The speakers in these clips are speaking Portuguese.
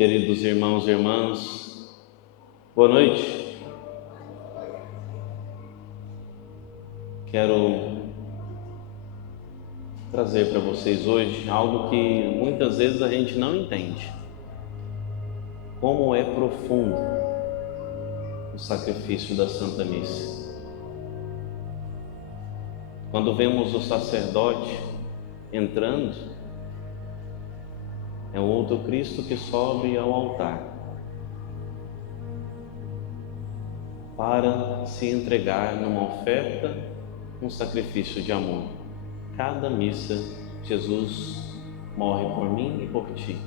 Queridos irmãos e irmãs, boa noite. Quero trazer para vocês hoje algo que muitas vezes a gente não entende. Como é profundo o sacrifício da Santa Missa. Quando vemos o sacerdote entrando, é um outro Cristo que sobe ao altar para se entregar numa oferta, um sacrifício de amor. Cada missa, Jesus morre por mim e por ti.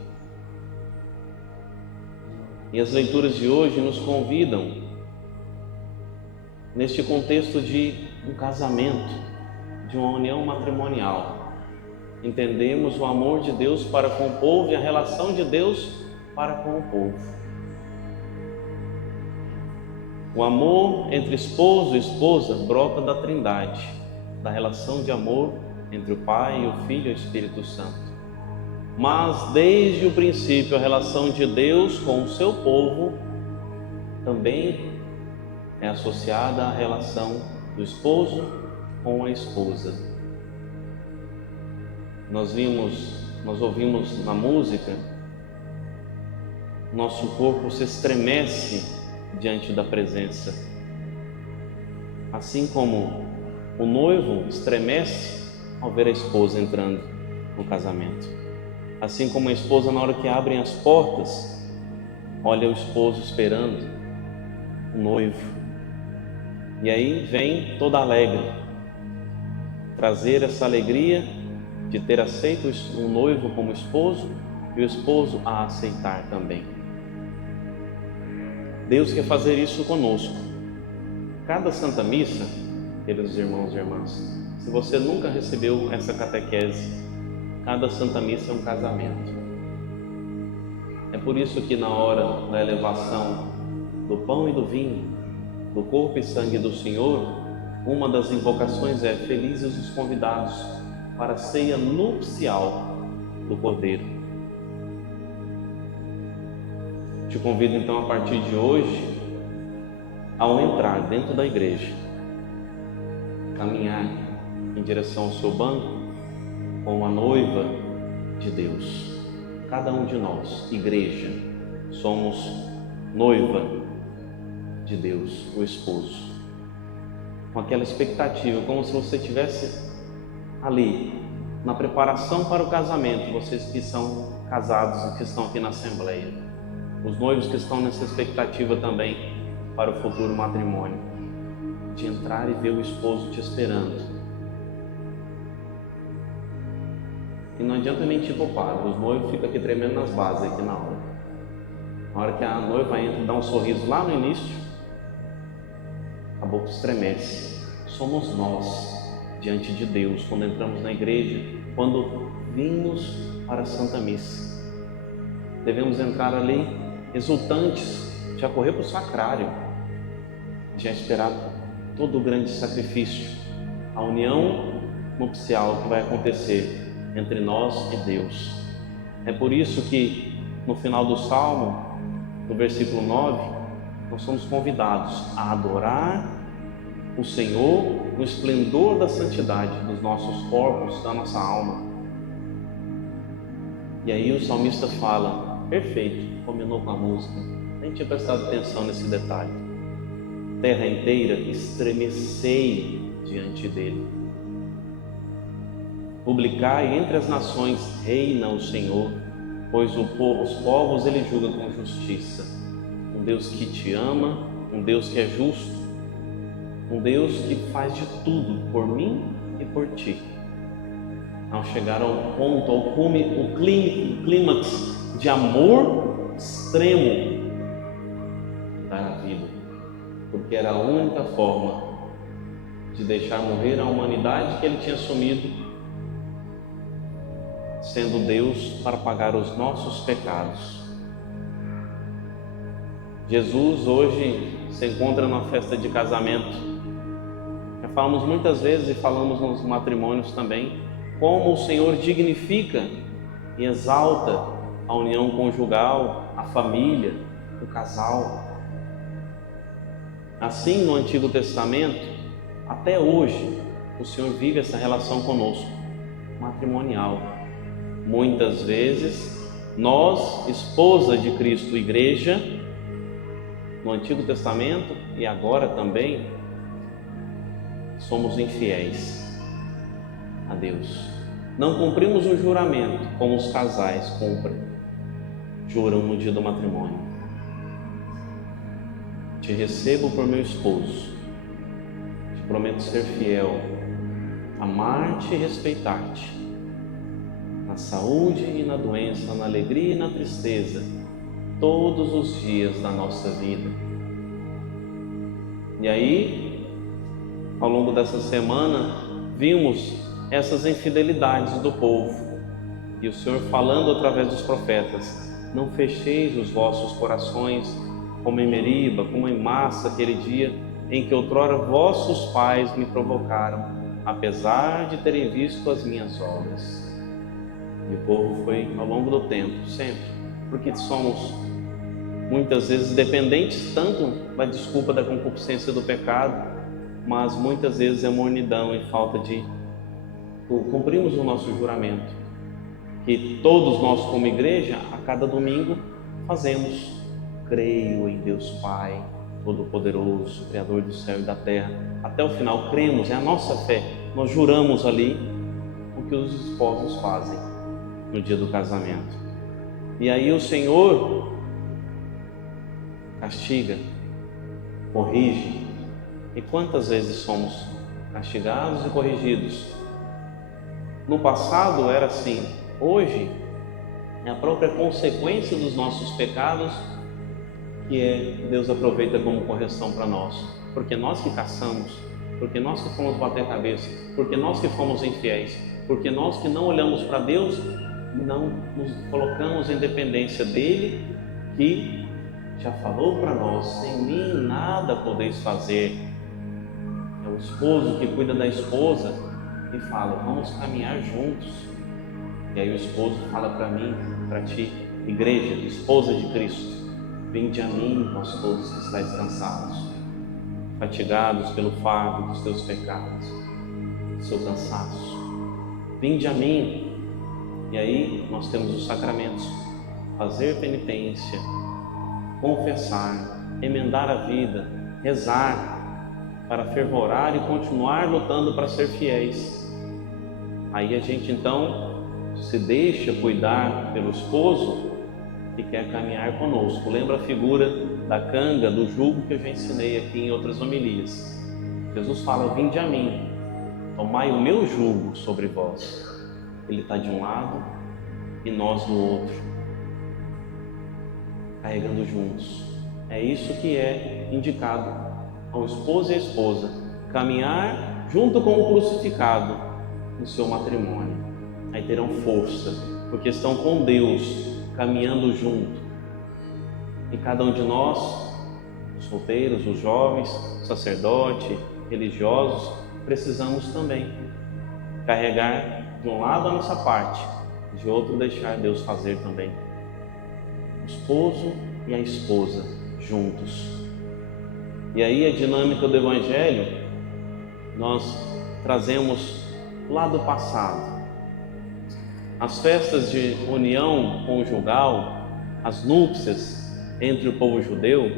E as leituras de hoje nos convidam, neste contexto de um casamento, de uma união matrimonial, entendemos o amor de Deus para com o povo e a relação de Deus para com o povo. O amor entre esposo e esposa brota da Trindade, da relação de amor entre o Pai, o Filho e o Espírito Santo. Mas desde o princípio a relação de Deus com o seu povo também é associada à relação do esposo com a esposa. Nós ouvimos na música, nosso corpo se estremece diante da presença. Assim como o noivo estremece ao ver a esposa entrando no casamento. Assim como a esposa, na hora que abrem as portas, olha o esposo esperando o noivo. E aí vem toda alegre, trazer essa alegria de ter aceito o noivo como esposo e o esposo a aceitar também. Deus quer fazer isso conosco. Cada Santa Missa, queridos irmãos e irmãs, se você nunca recebeu essa catequese, cada Santa Missa é um casamento. É por isso que na hora da elevação do pão e do vinho, do corpo e sangue do Senhor, uma das invocações é: felizes os convidados para a ceia nupcial do Cordeiro. Te convido então a partir de hoje, ao entrar dentro da igreja, caminhar em direção ao seu banco com a noiva de Deus. Cada um de nós, igreja, somos noiva de Deus, o esposo. Com aquela expectativa, como se você tivesse ali, na preparação para o casamento, vocês que são casados e que estão aqui na Assembleia, os noivos que estão nessa expectativa também para o futuro matrimônio, de entrar e ver o esposo te esperando. E não adianta nem tipo o padre, os noivos ficam aqui tremendo nas bases aqui na hora. Na hora que a noiva entra e dá um sorriso lá no início, a boca estremece. Somos nós diante de Deus, quando entramos na igreja, quando vimos para a Santa Missa. Devemos entrar ali exultantes, já correr para o sacrário, já esperar todo o grande sacrifício, a união nupcial que vai acontecer entre nós e Deus. É por isso que no final do Salmo, no versículo 9, nós somos convidados a adorar o Senhor no esplendor da santidade dos nossos corpos, da nossa alma. E aí o salmista fala, perfeito, combinou com a música, nem tinha prestado atenção nesse detalhe. Terra inteira, estremecei diante dele. Publicai entre as nações, reina o Senhor, pois os povos ele julga com justiça. Um Deus que te ama, um Deus que é justo, um Deus que faz de tudo por mim e por ti. Ao chegar ao ponto, ao cume, o clímax de amor extremo, dar a vida, porque era a única forma de deixar morrer a humanidade que ele tinha assumido, sendo Deus para pagar os nossos pecados. Jesus hoje se encontra na festa de casamento. Já falamos muitas vezes e falamos nos matrimônios também, como o Senhor dignifica e exalta a união conjugal, a família, o casal. Assim, no Antigo Testamento, até hoje, o Senhor vive essa relação conosco, matrimonial. Muitas vezes, nós, esposa de Cristo, igreja, no Antigo Testamento e agora também, somos infiéis a Deus. Não cumprimos o juramento como os casais cumprem, juram no dia do matrimônio. Te recebo por meu esposo, te prometo ser fiel, amar-te e respeitar-te, na saúde e na doença, na alegria e na tristeza, todos os dias da nossa vida. E aí, ao longo dessa semana, vimos essas infidelidades do povo e o Senhor falando através dos profetas: não fecheis os vossos corações como em Meriba, como em Massa, aquele dia em que outrora vossos pais me provocaram, apesar de terem visto as minhas obras. E o povo foi ao longo do tempo, sempre, porque somos muitas vezes dependentes tanto da desculpa da concupiscência do pecado, mas muitas vezes é mornidão e falta de cumprimos o nosso juramento, que todos nós como igreja, a cada domingo, fazemos. Creio em Deus Pai, Todo-Poderoso, Criador do céu e da terra. Até o final, cremos, é a nossa fé. Nós juramos ali o que os esposos fazem no dia do casamento. E aí o Senhor castiga, corrige. E quantas vezes somos castigados e corrigidos? No passado era assim, hoje é a própria consequência dos nossos pecados que Deus aproveita como correção para nós, porque nós que caçamos, porque nós que fomos bater cabeça, porque nós que fomos infiéis, porque nós que não olhamos para Deus, não nos colocamos em dependência dele, que já falou para nós: sem mim nada podeis fazer. É o esposo que cuida da esposa e fala: vamos caminhar juntos. E aí o esposo fala para mim, para ti, igreja, esposa de Cristo: vinde a mim, vós todos que estáis cansados, fatigados pelo fardo dos teus pecados, do seu cansaço. Vinde a mim. E aí nós temos os sacramentos: fazer penitência, confessar, emendar a vida, rezar, para fervorar e continuar lutando para ser fiéis. Aí a gente então se deixa cuidar pelo esposo que quer caminhar conosco. Lembra a figura da canga, do jugo que eu já ensinei aqui em outras homilias. Jesus fala: vinde a mim, tomai o meu jugo sobre vós. Ele está de um lado e nós do outro, carregando juntos. É isso que é indicado ao esposo e à esposa: caminhar junto com o crucificado no seu matrimônio. Aí terão força, porque estão com Deus, caminhando junto. E cada um de nós, os solteiros, os jovens, sacerdote, religiosos, precisamos também carregar de um lado a nossa parte, de outro deixar Deus fazer também. O esposo e a esposa juntos. E aí a dinâmica do Evangelho, nós trazemos lá do passado. As festas de união conjugal, as núpcias entre o povo judeu,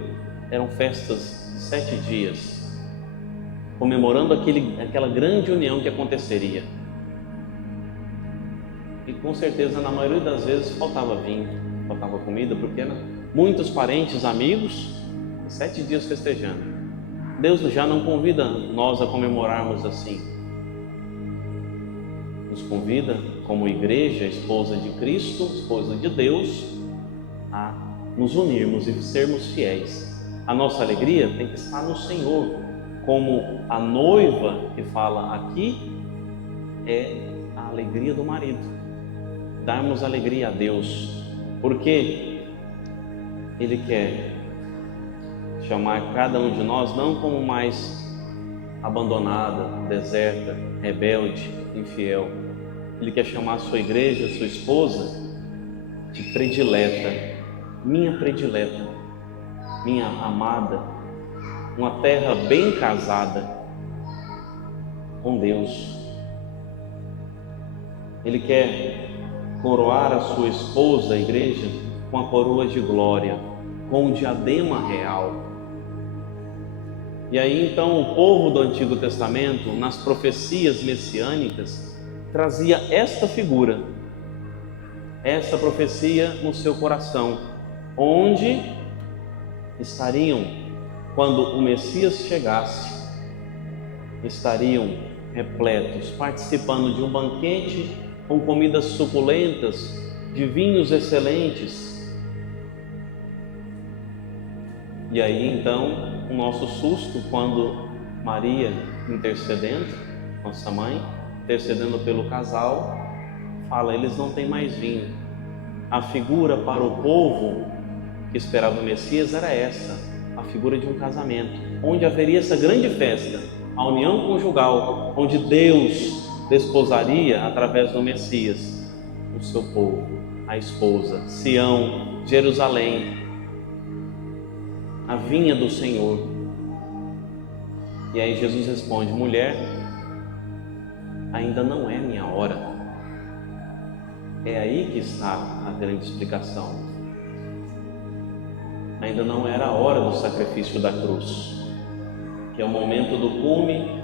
eram festas de 7 dias, comemorando aquela grande união que aconteceria. E com certeza, na maioria das vezes, faltava vinho, faltava comida, porque eram muitos parentes, amigos, 7 dias festejando. Deus já não convida nós a comemorarmos assim. Nos convida, como igreja, esposa de Cristo, esposa de Deus, a nos unirmos e sermos fiéis. A nossa alegria tem que estar no Senhor, como a noiva que fala aqui é a alegria do marido. Darmos alegria a Deus, porque Ele quer chamar cada um de nós não como mais abandonada, deserta, rebelde, infiel. Ele quer chamar a sua igreja, a sua esposa, de predileta, minha predileta, minha amada, uma terra bem casada com Deus. Ele quer coroar a sua esposa, a igreja, com a coroa de glória, com o diadema real. E aí então o povo do Antigo Testamento, nas profecias messiânicas, trazia esta figura, essa profecia no seu coração, onde estariam, quando o Messias chegasse, estariam repletos, participando de um banquete com comidas suculentas, de vinhos excelentes. E aí então o nosso susto quando Maria, intercedendo, nossa mãe, intercedendo pelo casal, fala: eles não têm mais vinho. A figura para o povo que esperava o Messias era essa, a figura de um casamento, onde haveria essa grande festa, a união conjugal, onde Deus desposaria através do Messias o seu povo, a esposa, Sião, Jerusalém, a vinha do Senhor. E aí Jesus responde: mulher, ainda não é minha hora. É aí que está a grande explicação. Ainda não era a hora do sacrifício da cruz, que é o momento do cume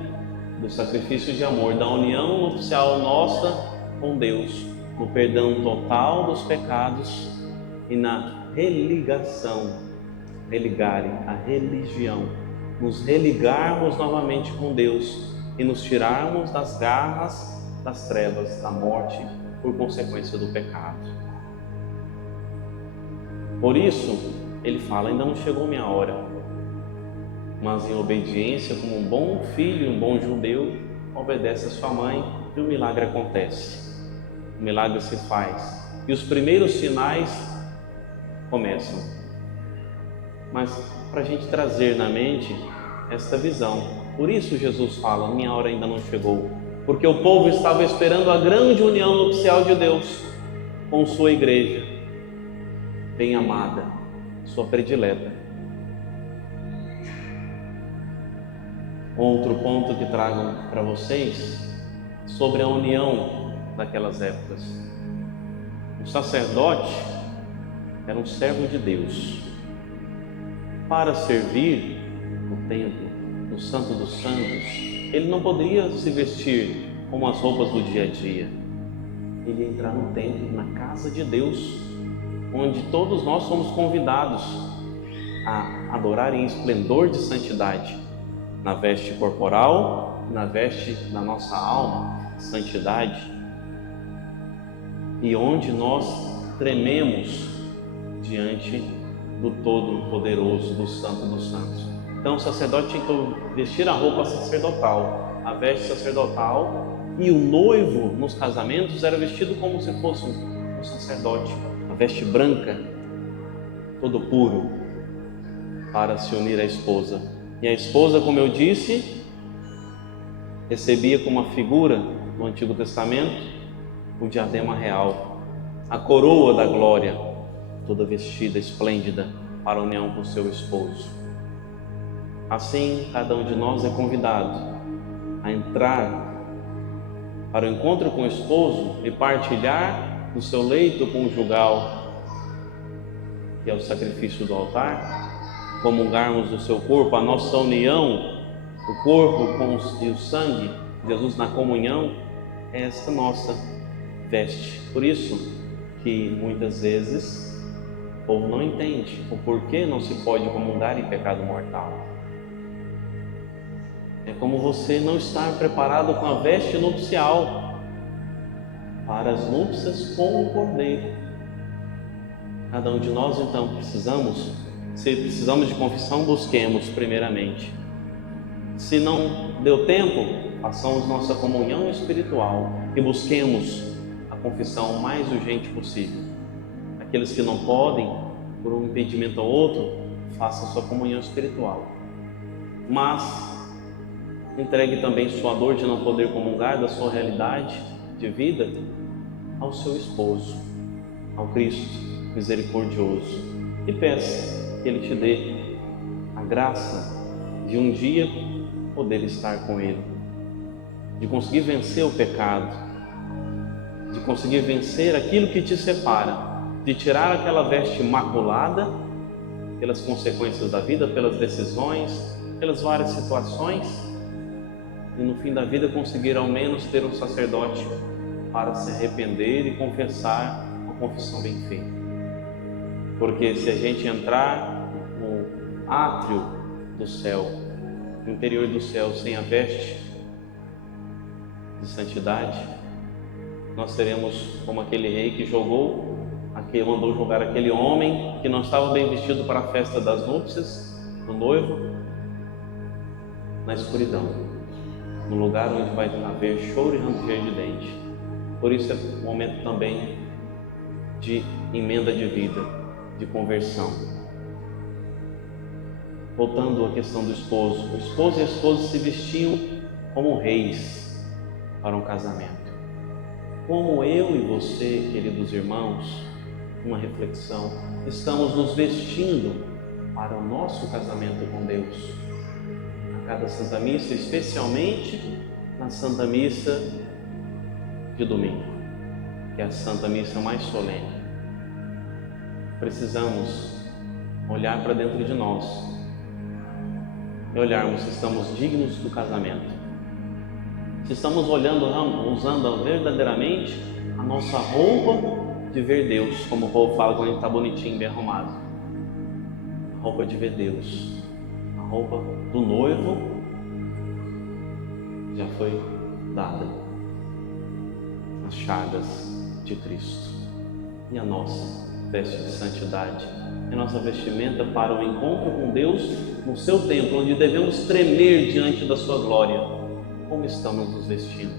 do sacrifício de amor, da união nupcial nossa com Deus, no perdão total dos pecados e na religação, religare, a religião, nos religarmos novamente com Deus e nos tirarmos das garras das trevas, da morte, por consequência do pecado. Por isso, ele fala: ainda não chegou minha hora. Mas em obediência, como um bom filho, um bom judeu, obedece a sua mãe e o milagre acontece. O milagre se faz e os primeiros sinais começam. Mas para a gente trazer na mente esta visão, por isso Jesus fala: minha hora ainda não chegou, porque o povo estava esperando a grande união nupcial de Deus com sua igreja, bem amada, sua predileta. Outro ponto que trago para vocês sobre a união daquelas épocas. O sacerdote era um servo de Deus. Para servir no templo, no Santo dos Santos, ele não poderia se vestir como as roupas do dia a dia. Ele ia entrar no templo, na casa de Deus, onde todos nós somos convidados a adorar em esplendor de santidade, na veste corporal, na veste da nossa alma, santidade, e onde nós trememos diante do Todo-Poderoso, do Santo dos Santos. Então o sacerdote tinha que vestir a roupa sacerdotal, a veste sacerdotal, e o noivo nos casamentos era vestido como se fosse um sacerdote, a veste branca, todo puro, para se unir à esposa. E a esposa, como eu disse, recebia como uma figura no Antigo Testamento o diadema real, a coroa da glória, toda vestida, esplêndida, para a união com seu esposo. Assim, cada um de nós é convidado a entrar para o encontro com o esposo e partilhar do seu leito conjugal, que é o sacrifício do altar, comungarmos do seu corpo, a nossa união, o corpo e o sangue, Jesus na comunhão, é esta nossa veste. Por isso que muitas vezes o povo não entende o porquê não se pode comungar em pecado mortal. É como você não estar preparado com a veste nupcial para as núpcias com o Cordeiro. Cada um de nós então se precisamos de confissão, busquemos primeiramente. Se não deu tempo, façamos nossa comunhão espiritual e busquemos a confissão o mais urgente possível. Aqueles que não podem, por um impedimento ou outro, façam sua comunhão espiritual. Mas entregue também sua dor de não poder comungar da sua realidade de vida ao seu esposo, ao Cristo misericordioso. e peça que Ele te dê a graça de um dia poder estar com Ele, de conseguir vencer o pecado, de conseguir vencer aquilo que te separa, de tirar aquela veste maculada pelas consequências da vida, pelas decisões, pelas várias situações, e no fim da vida conseguir ao menos ter um sacerdote para se arrepender e confessar uma confissão bem feita. Porque se a gente entrar no átrio do céu, no interior do céu, sem a veste de santidade, nós seremos como aquele rei que mandou jogar aquele homem que não estava bem vestido para a festa das núpcias do noivo na escuridão, no lugar onde vai haver choro e ranger de dente. Por isso é um momento também de emenda de vida, de conversão. Voltando à questão do esposo, o esposo e a esposa se vestiam como reis para um casamento. Como eu e você, queridos irmãos, uma reflexão, estamos nos vestindo para o nosso casamento com Deus. A cada Santa Missa, especialmente na Santa Missa de domingo, que é a Santa Missa mais solene. Precisamos olhar para dentro de nós e olharmos se estamos dignos do casamento. Se estamos usando verdadeiramente a nossa roupa de ver Deus, como o povo fala quando a gente está bonitinho, bem arrumado. A roupa de ver Deus, a roupa do noivo já foi dada, as chagas de Cristo. E a nossa veste de santidade, a nossa vestimenta para o encontro com Deus no seu templo, onde devemos tremer diante da sua glória. Como estamos nos vestindo?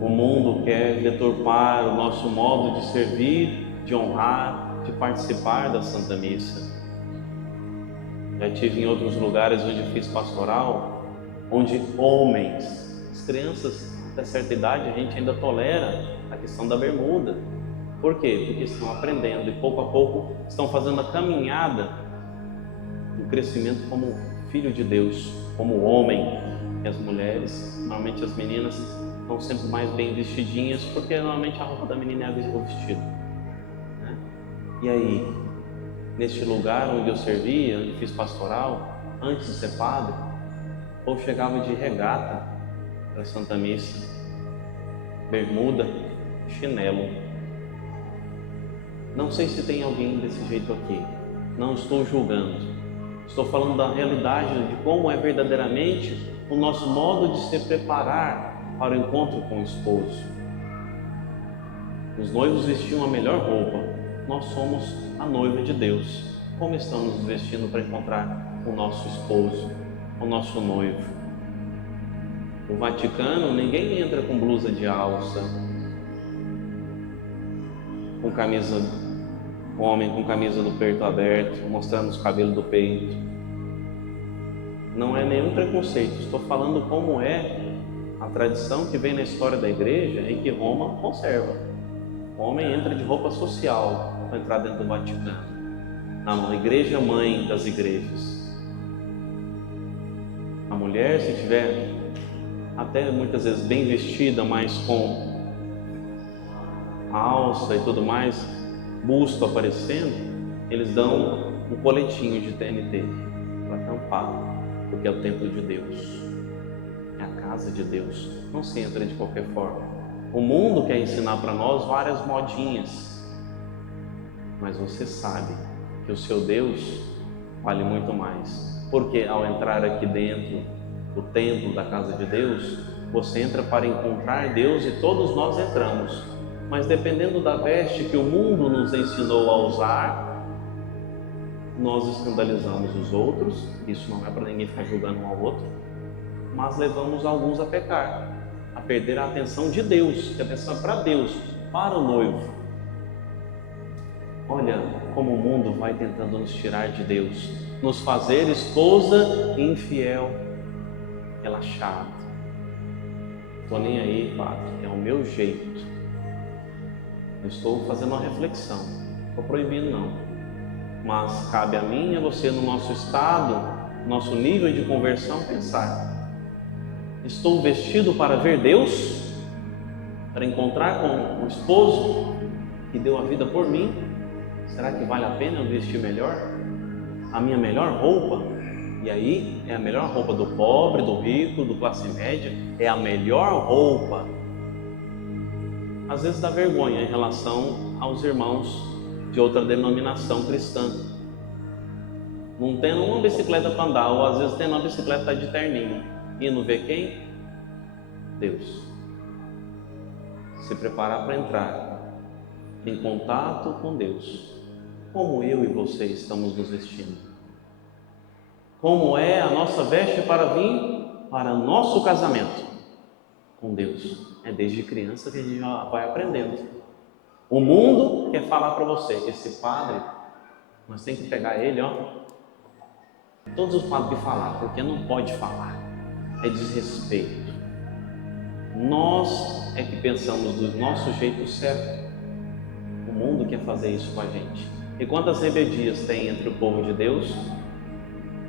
O mundo quer deturpar o nosso modo de servir, de honrar, de participar da Santa Missa. Já estive em outros lugares onde fiz pastoral, onde homens, as crianças da certa idade, a gente ainda tolera a questão da bermuda. Por quê? Porque estão aprendendo e pouco a pouco estão fazendo a caminhada do crescimento como filho de Deus, como homem. E as mulheres, normalmente as meninas, estão sempre mais bem vestidinhas, porque normalmente a roupa da menina é o vestido, né? E aí, neste lugar onde eu servia, onde fiz pastoral, antes de ser padre, ou chegava de regata para a Santa Missa, bermuda, chinelo. Não sei se tem alguém desse jeito aqui, não estou julgando, estou falando da realidade de como é verdadeiramente o nosso modo de se preparar para o encontro com o esposo. Os noivos vestiam a melhor roupa, nós somos a noiva de Deus. Como estamos nos vestindo para encontrar o nosso esposo, o nosso noivo? No Vaticano, ninguém entra com blusa de alça, com camisa, um homem com camisa do peito aberto, mostrando os cabelos do peito. Não é nenhum preconceito, estou falando como é a tradição que vem na história da igreja e que Roma conserva. O homem entra de roupa social para entrar dentro do Vaticano, na igreja mãe das igrejas. A mulher, se tiver até muitas vezes bem vestida, mas com alça e tudo mais, busto aparecendo, eles dão um coletinho de TNT para tampar. Porque é o templo de Deus, é a casa de Deus, não se entra de qualquer forma. O mundo quer ensinar para nós várias modinhas, mas você sabe que o seu Deus vale muito mais, porque ao entrar aqui dentro do templo da casa de Deus, você entra para encontrar Deus e todos nós entramos, mas dependendo da veste que o mundo nos ensinou a usar, nós escandalizamos os outros, isso não é para ninguém ficar julgando um ao outro, mas levamos alguns a pecar, a perder a atenção de Deus, que a atenção é para Deus, para o noivo. Olha como o mundo vai tentando nos tirar de Deus, nos fazer esposa infiel, relaxado. Estou nem aí, padre, é o meu jeito. Eu estou fazendo uma reflexão, não estou proibindo não. Mas cabe a mim e a você, no nosso estado, nosso nível de conversão, pensar: estou vestido para ver Deus? Para encontrar com o esposo que deu a vida por mim? Será que vale a pena eu vestir melhor? A minha melhor roupa? E aí é a melhor roupa do pobre, do rico, do classe média? É a melhor roupa. Às vezes dá vergonha em relação aos irmãos de outra denominação cristã, não tendo uma bicicleta para andar, ou às vezes tendo uma bicicleta de terninho, indo ver quem? Deus. Se preparar para entrar em contato com Deus. Como eu e você estamos nos vestindo? Como é a nossa veste para vir para nosso casamento com Deus? É desde criança que a gente já vai aprendendo. O mundo quer falar para você: esse padre, nós temos que pegar ele, ó. Todos os padres que falar, porque não pode falar, é desrespeito. Nós é que pensamos do nosso jeito certo. O mundo quer fazer isso com a gente. E quantas rebeldias tem entre o povo de Deus?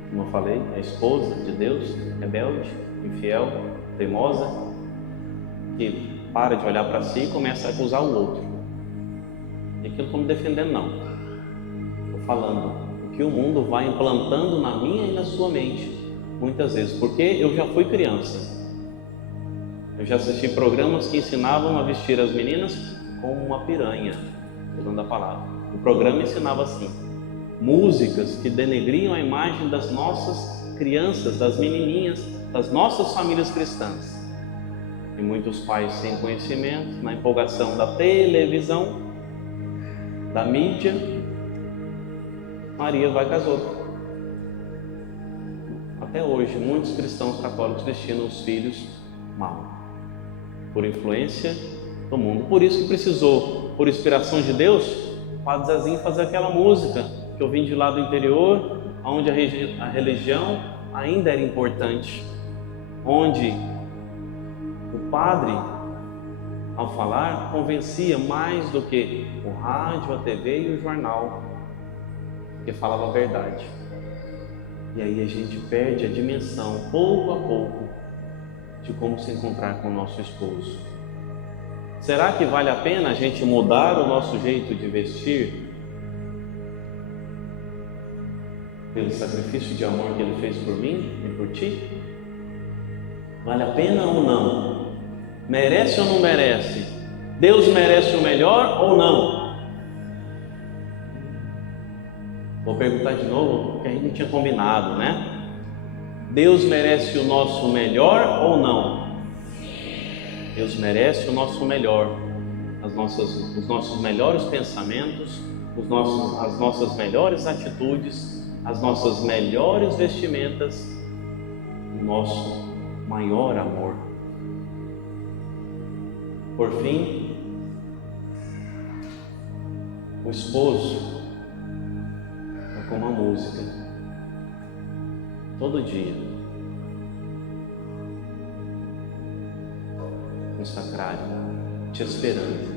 Como eu falei, a esposa de Deus, rebelde, infiel, teimosa, que para de olhar para si e começa a acusar o outro. E aquilo como defendendo, não. Estou falando o que o mundo vai implantando na minha e na sua mente, muitas vezes, porque eu já fui criança. Eu já assisti programas que ensinavam a vestir as meninas como uma piranha, usando a palavra. O programa ensinava assim, músicas que denegriam a imagem das nossas crianças, das menininhas, das nossas famílias cristãs. E muitos pais sem conhecimento, na empolgação da televisão, da mídia, Maria vai com as outras. Até hoje, muitos cristãos católicos destinam os filhos mal, por influência do mundo. Por isso que precisou, por inspiração de Deus, o Padre Zezinho fazer aquela música que eu vim de lá do interior, onde a religião ainda era importante, onde o padre, ao falar, convencia mais do que o rádio, a TV e o jornal, que falava a verdade. E aí a gente perde a dimensão, pouco a pouco, de como se encontrar com o nosso esposo. Será que vale a pena a gente mudar o nosso jeito de vestir pelo sacrifício de amor que Ele fez por mim e por ti? Vale a pena ou não? Merece ou não merece? Deus merece o melhor ou não? Vou perguntar de novo, porque a gente não tinha combinado, né? Deus merece o nosso melhor ou não? Deus merece o nosso melhor, os nossos melhores pensamentos, as nossas melhores atitudes, as nossas melhores vestimentas, o nosso maior amor. Por fim, o esposo é como a música, todo dia, no sacrário, te esperando.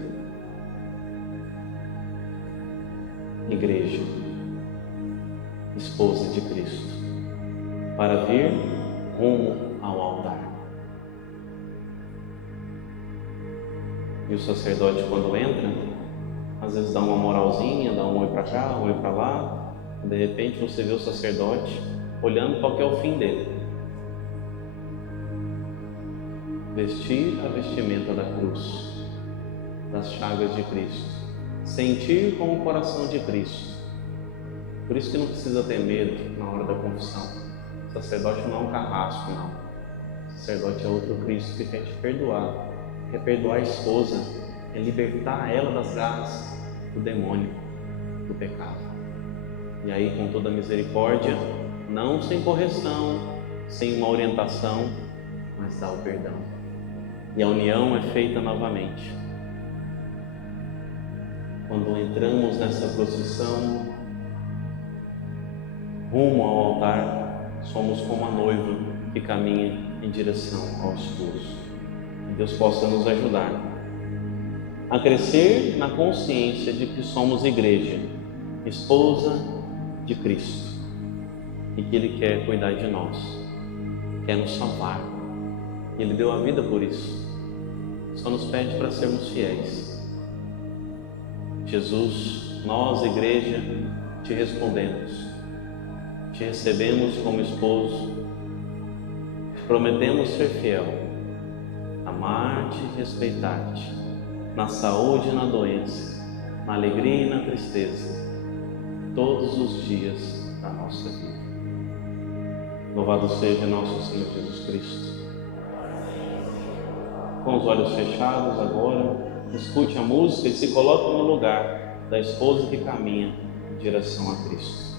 Igreja, esposa de Cristo, para vir rumo ao altar. E o sacerdote, quando entra, às vezes dá uma moralzinha, dá um oi para cá, um oi para lá. De repente você vê o sacerdote olhando qual que é o fim dele. Vestir a vestimenta da cruz, das chagas de Cristo. Sentir com o coração de Cristo. Por isso que não precisa ter medo na hora da confissão. O sacerdote não é um carrasco, não. O sacerdote é outro Cristo que quer te perdoar. Quer perdoar a esposa, é libertar ela das garras do demônio, do pecado. E aí, com toda a misericórdia, não sem correção, sem uma orientação, mas dá o perdão. E a união é feita novamente. Quando entramos nessa procissão, rumo ao altar, somos como a noiva que caminha em direção ao esposo. Que Deus possa nos ajudar a crescer na consciência de que somos igreja, esposa de Cristo e que Ele quer cuidar de nós, quer nos salvar. Ele deu a vida por isso. Só nos pede para sermos fiéis. Jesus, nós, igreja, te respondemos, te recebemos como esposo, prometemos ser fiel, amar-te e respeitar-te, na saúde e na doença, na alegria e na tristeza, todos os dias da nossa vida. Louvado seja nosso Senhor Jesus Cristo. Com os olhos fechados agora, escute a música e se coloque no lugar da esposa que caminha em direção a Cristo.